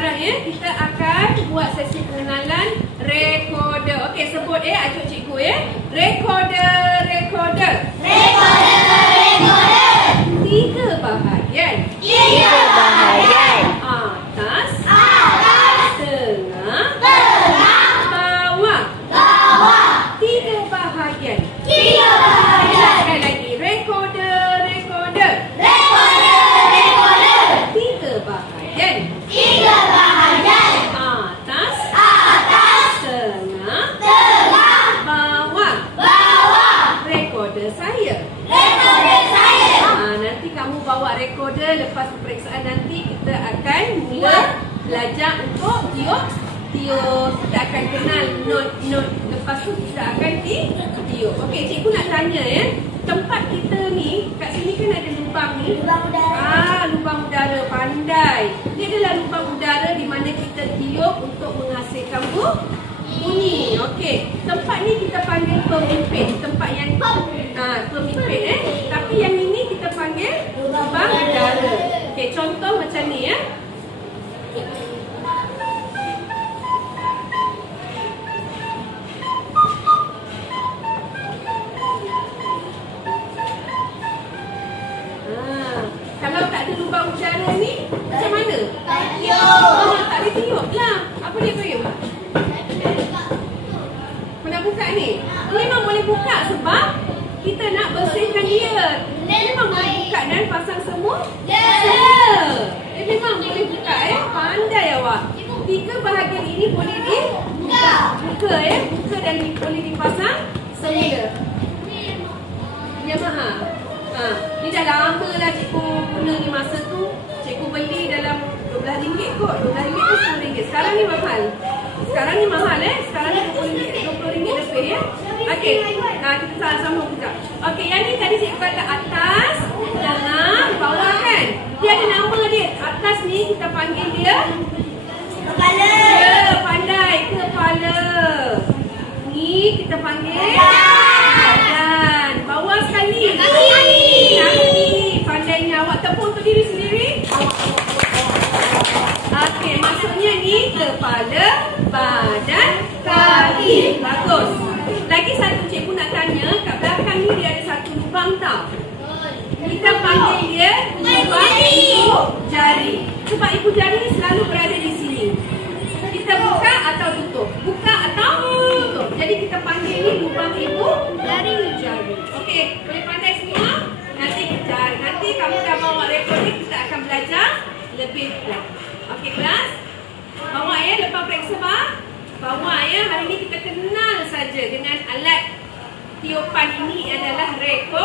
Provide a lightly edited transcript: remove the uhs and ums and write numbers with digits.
sekarang ya kita akan buat sesi pengenalan recorder. Okey, sebut ajuk cikgu ya. Recorder, recorder. Recorder, recorder. 3 bahagian. 3 bahagian. Atas, Atas, tengah, tengah, bawah. bawah. 3 bahagian. 3 bahagian. Sekali lagi, recorder, recorder. Recorder, recorder. 3 bahagian. 3 bahagian. Atas, Atas, tengah, tengah, bawah. bawah. Recorder saya. Recorder saya. Nanti kamu bawa recorder. Lepas peperiksaan nanti kita akan mula belajar untuk tiup. Kita akan kenal not. Lepas tu kita akan tiup. Okey, cikgu nak tanya ya. Tempat kita ni, kat sini kan ada lubang ni. Lubang udara. Lubang udara, pandai. Ini adalah lubang udara di mana kita tiup untuk menghasilkan bunyi. Okey, tempat ni kita panggil pemimpin. Tempat yang pemimpin Tapi yang ini kita panggil lubang udara. Okey, contoh macam ni ya. Kalau tak ada lubang udara ni macam mana? Tak tiup. Tak boleh tiup lah. Apa dia payung? Nak buka ni? Memang boleh buka sebab kita nak bersihkan dia. Memang boleh buka dan pasang semua. Memang boleh buka Pandai awak. 3 bahagian ini boleh dibuka. Buka dan boleh dipasang semula. Yamaha. Ni dah lama lah cikgu guna ni. Masa tu cikgu beli dalam RM12 kot. RM12 tu RM10. Sekarang ni mahal. Sekarang ni RM20 lebih ya. Okey. Kita salah sambung sekejap. Okey, yang ni tadi cikgu kata atas, tengah, bawah kan. Dia ada nama dia. Atas ni kita panggil dia Kepala. pandai, kepala. Ni kita panggil badan. Bawah sekali. Kaki. Pandainya awak tepuk untuk diri sendiri. Okey, maksudnya ni kepala, badan, kaki. Bagus. Lagi satu cikgu nak tanya, kat belakang ni dia ada satu lubang tau. Kita panggil dia lubang ibu jari. Sebab ibu jari ni selalu berada di sini. Kita buka atau tutup. Buka atau tutup. Jadi kita panggil ni lubang ibu jari. Okey, boleh pandai semua? Nanti kamu dah bawa recording, kita akan belajar lebih lagi. Okey kelas? Bawa lepas periksa bawa hari ni kita kenal saja dengan alat tiupan ini adalah recorder.